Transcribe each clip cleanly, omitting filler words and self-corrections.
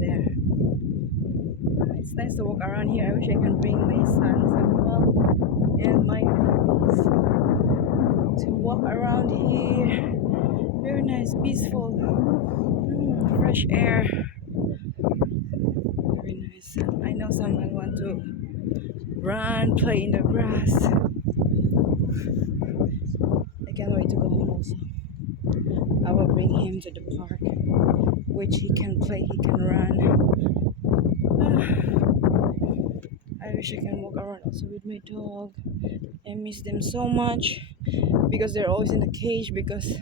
there. It's nice to walk around here. I wish I can bring my son Samuel and my friends to walk around here. Very nice, peaceful, fresh air. Very nice. I know someone want to run, play in the grass. I can't wait to go home also. I will bring him to the park, which he can play, he can run. I wish I can walk around also with my dog. I miss them so much because they're always in the cage, because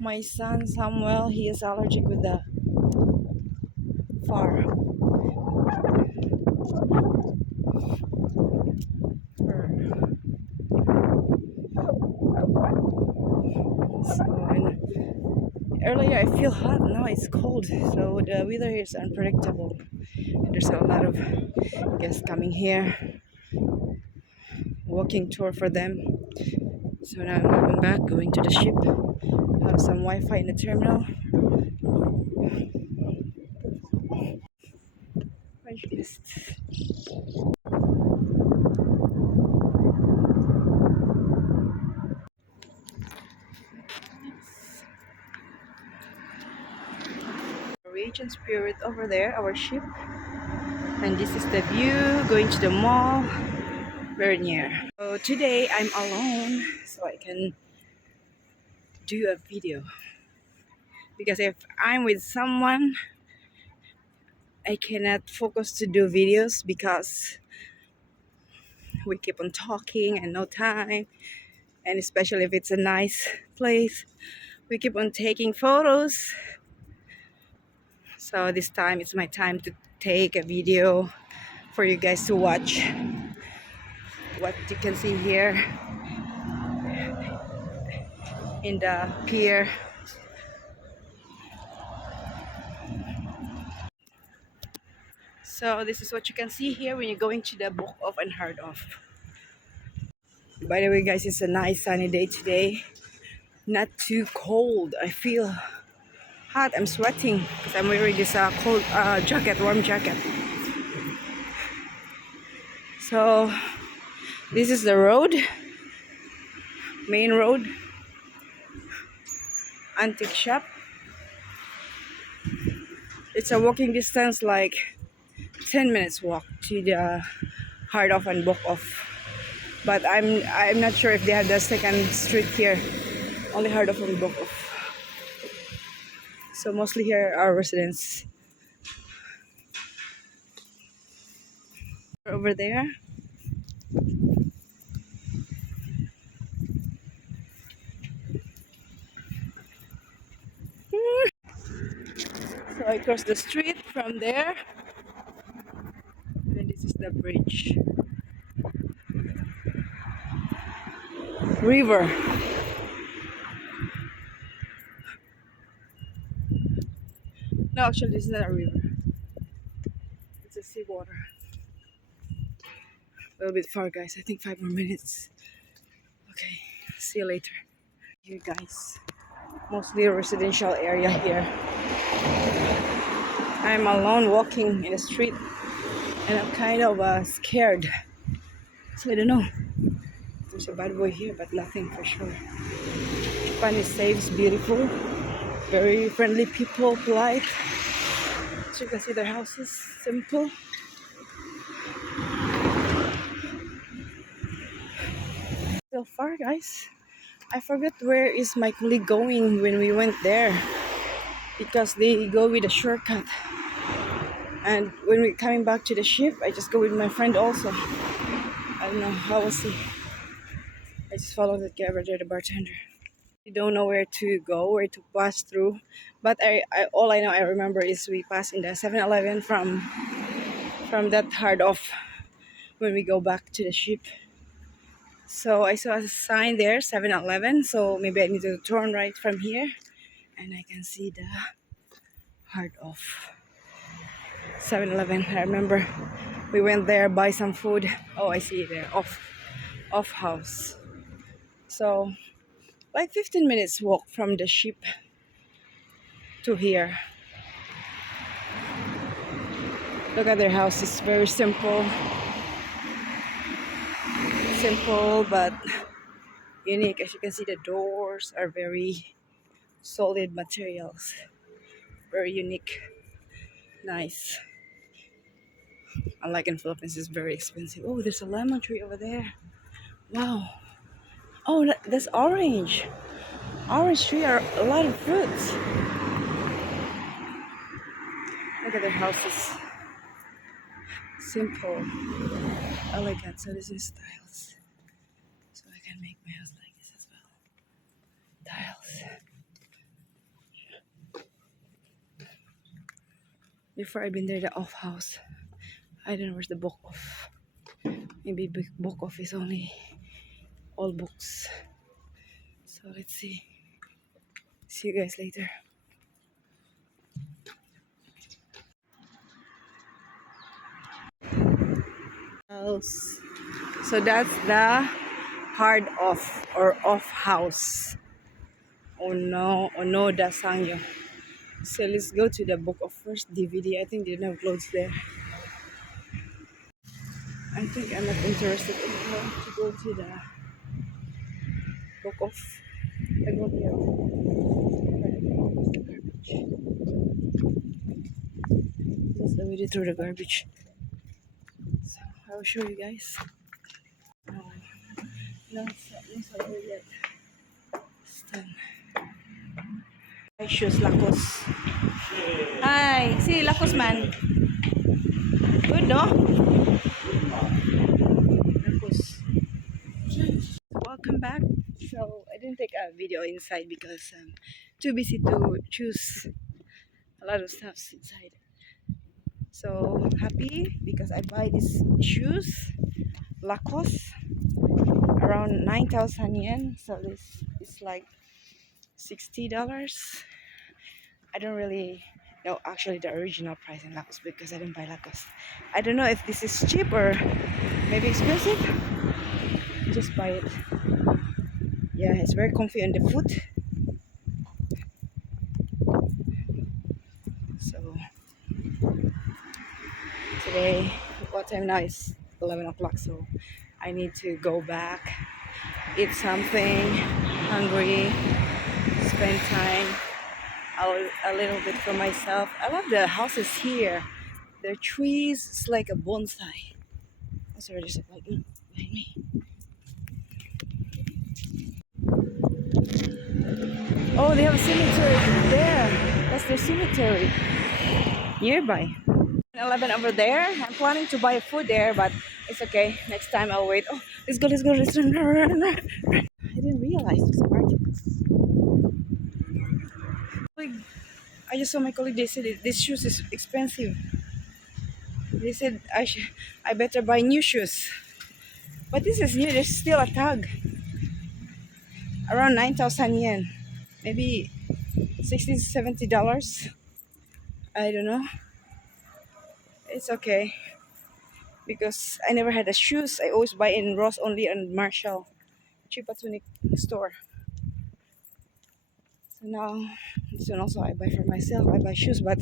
my son Samuel, he is allergic with the fur. So, and earlier I feel hot, now it's cold. So the weather is unpredictable. And there's a lot of guests coming here, walking tour for them. So now I'm going back, going to the ship, have some Wi-Fi in the terminal. French guest. Norwegian Spirit over there, our ship. And this is the view going to the mall, very near. So today I'm alone, so I can do a video. Because if I'm with someone, I cannot focus to do videos because we keep on talking and no time. And especially if it's a nice place, we keep on taking photos. So this time it's my time to take a video for you guys to watch. What you can see here in the pier. So this is what you can see here when you're going to the Book of Unheard Of. By the way guys, it's a nice sunny day today. Not too cold. I feel hot. I'm sweating because I'm wearing this cold jacket, warm jacket. So this is the road, main road, antique shop. It's a walking distance, like 10 minutes walk to the Heart of and Book of. But I'm not sure if they have the second street here. Only Heart of and Book of. So mostly here are residents. Over there. So I cross the street from there. And this is the bridge. River. No, actually this is not a river. It's a seawater. A little bit far guys, I think 5 more minutes. Okay, see you later. Here guys, mostly a residential area here. I'm alone walking in the street and I'm kind of scared. So I don't know. There's a bad boy here, but nothing for sure. Japan is safe, it's beautiful. Very friendly people, polite. So you can see their houses, simple. Still far guys. I forgot where is my colleague going when we went there. Because they go with a shortcut. And when we're coming back to the ship, I just go with my friend also. I don't know, how we'll see. I just follow that guy over there, the bartender. I don't know where to go, where to pass through. But all I know, I remember is we pass in the 7-Eleven from that Heart of when we go back to the ship. So I saw a sign there, 7-Eleven. So maybe I need to turn right from here. And I can see the Heart of 7-Eleven. I remember we went there, buy some food. Oh, I see it there, off house. So like 15 minutes walk from the ship to here. Look at their house. It's very simple, simple but unique. As you can see, the doors are very solid materials, very unique, nice. Unlike in Philippines, it's very expensive. Oh, there's a lemon tree over there. Wow. Oh, that's orange. Orange tree are a lot of fruits. Look at their houses. Simple, elegant. So this is tiles. So I can make my house like this as well. Tiles. Before I've been there, the off house. I don't know where's the book off. Maybe book off is only all books. So let's see. See you guys later. House. So that's the hard off or off house. Oh no, Onoda Sangyo. So let's go to the book of first DVD. I think they don't have clothes there. I think I'm not interested anymore to go to the book of. I go here. Just already through the garbage. So I will show you guys. No, no salary yet. Stand. My shoes, Lakos. Hi, see Lakos man. Good, no? Lakos. Welcome back. So I didn't take a video inside because I'm too busy to choose a lot of stuff inside. So happy because I buy these shoes, Lacoste, around 9,000 yen. So this is like $60. I don't really know actually the original price in Lacoste because I didn't buy Lacoste. I don't know if this is cheap or maybe expensive. Just buy it. Yeah, it's very comfy on the foot. So today, what time now is 11 o'clock. So I need to go back, eat something, hungry, spend time a little bit for myself. I love the houses here. The trees, it's like a bonsai. That's already like behind me. Oh, they have a cemetery there. That's their cemetery nearby. 11 over there. I'm planning to buy food there, but it's okay. Next time I'll wait. Oh, let's go, let's run, run, run, run. I didn't realize it's a market. Like, I just saw my colleague. They said this shoes is expensive. They said I better buy new shoes. But this is new. There's still a tag. Around 9,000 yen. Maybe 60 to $70. I don't know. It's okay because I never had a shoes. I always buy in Ross only and Marshall, Chipatunic store. So now this one also I buy for myself. I buy shoes, but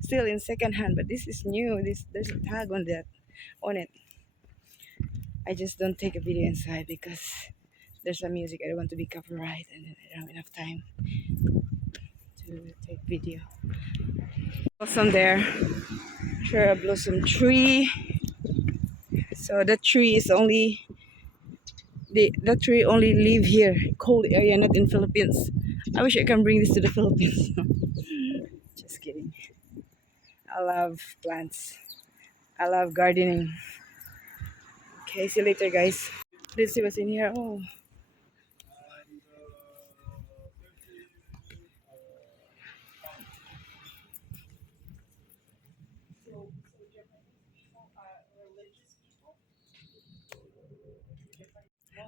still in second hand. But this is new. There's a tag on it. I just don't take a video inside because there's some music. I don't want to be copyright, and I don't have enough time to take video. Blossom there, cherry blossom tree. So that tree is only that tree only live here, cold area, not in Philippines. I wish I can bring this to the Philippines. Just kidding. I love plants. I love gardening. Okay, see you later, guys. Let's see what's in here. Oh,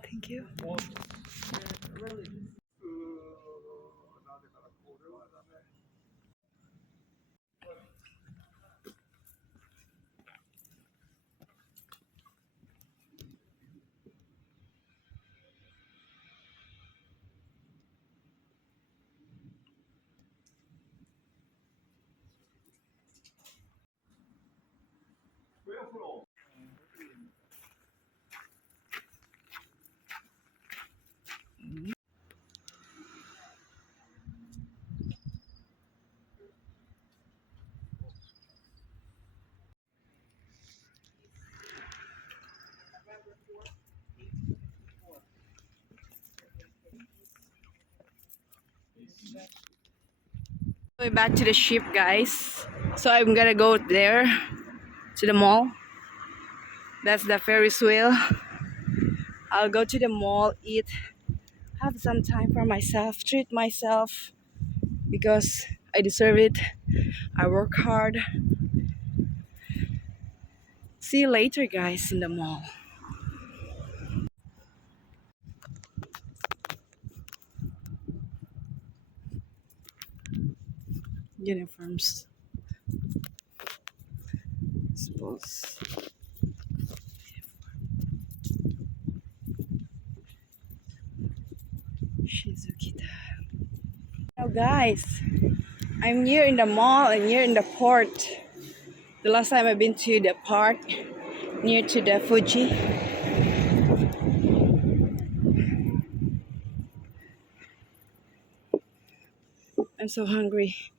thank you. Going back to the ship, guys. So I'm gonna go there to the mall. That's the Ferris wheel. I'll go to the mall, eat, have some time for myself, treat myself because I deserve it. I work hard. See you later, guys, in the mall. Uniforms, I suppose. Shizukita. Now, guys, I'm here in the mall and here in the port. The last time I've been to the park near to the Fuji. I'm so hungry.